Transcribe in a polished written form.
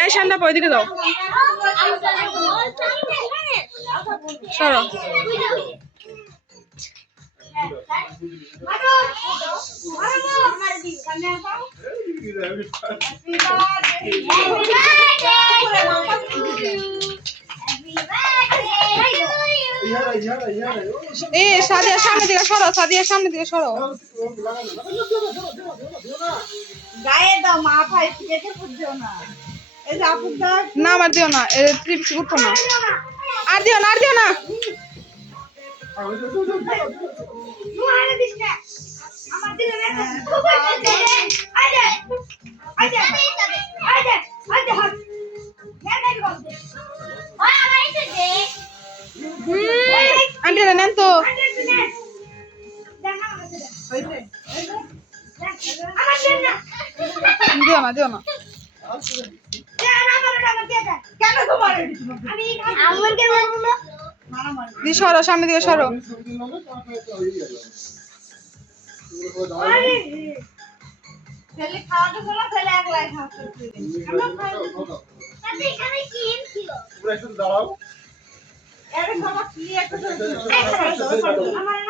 এই সামনে পা ওইদিকে যাও সরো এই সাদিয়া সামনে দিকে সরো সাদিয়া সামনে দিকে সরো গায়ে দাও মা ভাই কেটে ফুটছো না এই যে আপুর দাও না আর দিও না এ ট্রিপস উঠো না আর দিও না আর দিও না তুই দিস না আমার দিলে না আইদে আইদে আইদে আইদে হাত হ্যাঁ দেখ বল দে ওই আমার এসে দে আন্টি নেন তো দিও না দিও না দি সরো সামনে দিকে সরো দাঁড়াও